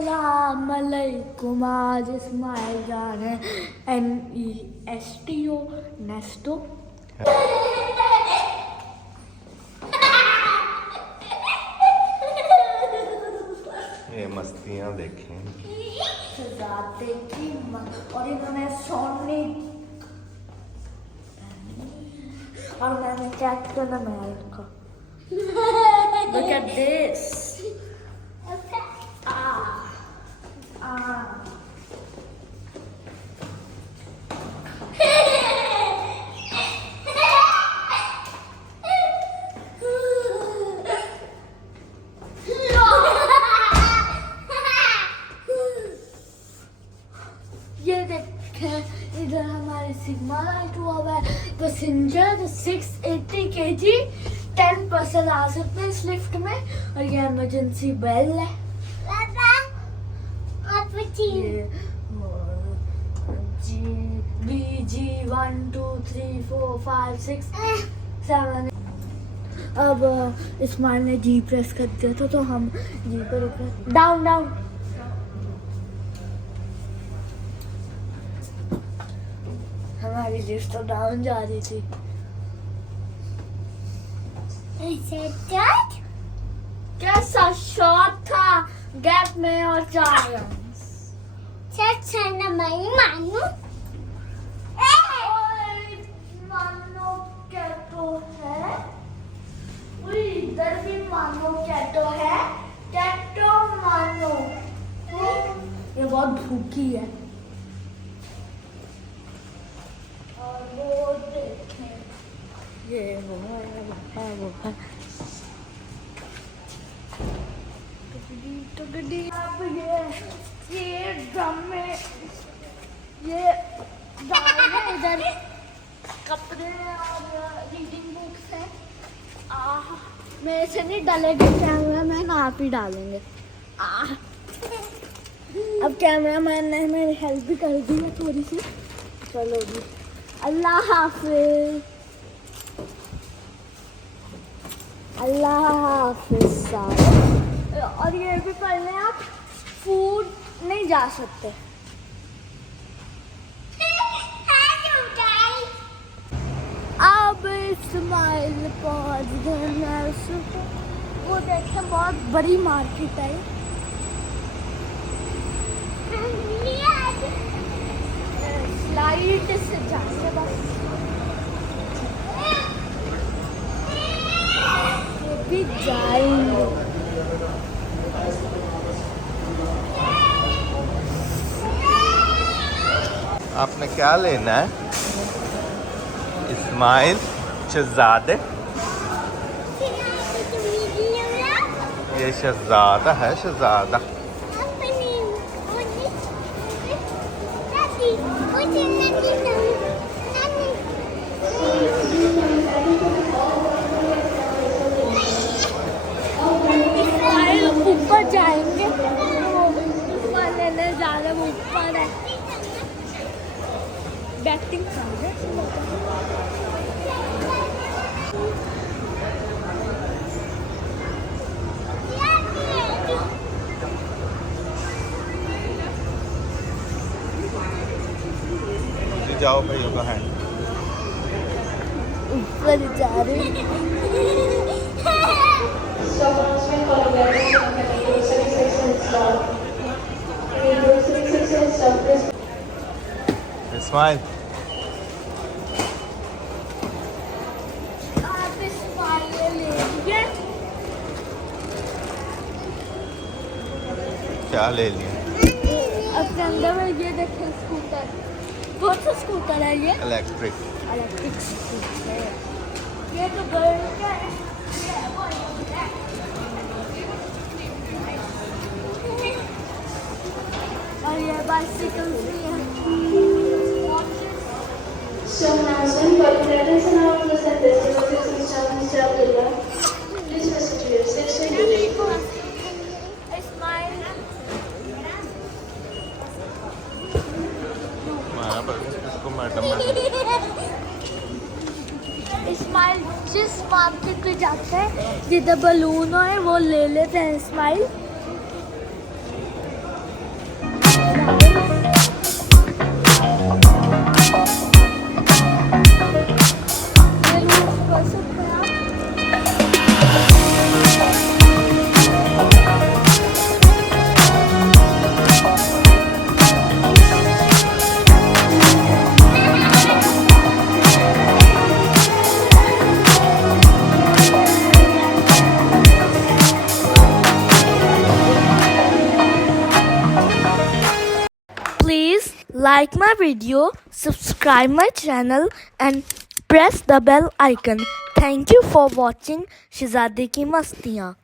अस्सलाम अलैकुम। आज इस्माइल जान है NESTO नेस्टो। ये मस्तियाँ देखें सजाते की और इन्होंने सोने और मैंने चैट करना मैं रखा। Look at this. ये देखें इधर हमारे सिग्मा लाइट हुआ हुआ है। पैसेंजर 680 kg 10% आ सकते हैं इस लिफ्ट में। और ये इमरजेंसी बेल है। ये BG 1 2 3 4 5 6 7। अब इस्माइल ने जी प्रेस कर दिया था तो हम जी पर रुके। Down down. हमारी लिफ्ट तो डाउन जा रही थी। कैसा शॉट था गैप में और 4 रन। मानो क्या तो है। इधर भी मानो क्या तो है। कैटो मानो ये बहुत भूखी है। और वो देखें ये वो है तो गड्डी। अब ये ड्रम में ये डालना इधर कपड़े और रीडिंग बुक्स हैं। मेरे से नहीं डालेगा कैमरा मैन, आप ही डालेंगे। अब कैमरा मैन ने मेरी हेल्प भी कर दी है थोड़ी सी। चलो जी अल्लाह हाफिज। अल्लाह हाफिज। और ये भी पढ़ लें आप, फूड नहीं जा सकते। अब इस्माइल पहुंच गए। वो देखते बहुत बड़ी मार्केट है। स्लाइड से जाते बस ये भी जाएंगे। आपने क्या लेना है इस्माइल शहजादे? ये शहजादा है, शहजादा। ऊपर जाएंगे वो ऊपर लेने जा रहे, वो ऊपर है। बैटिंग कर रहे जाओ भाई होगा है ऊपर जा रहे। इस्माइल आप इस्माइल ले लीजिए। क्या ले लिया? अपने अंदर में ये देखें स्कूटर। कौन सा स्कूटर है ये? इलेक्ट्रिक स्कूटर है। ये तो गर्ल का है। और ये बाइसिकल भी है। So announcement for the presence and hours and festivals is Mr. Abdullah. Please proceed to your section. Ismail इसको मैडम इस्माइल जिस मार्केट पे जाते हैं जिधर बलून है वो ले लेते हैं Ismail. Please like my video, subscribe my channel and press the bell icon. Thank you for watching Shehzade Ki Mastiyan.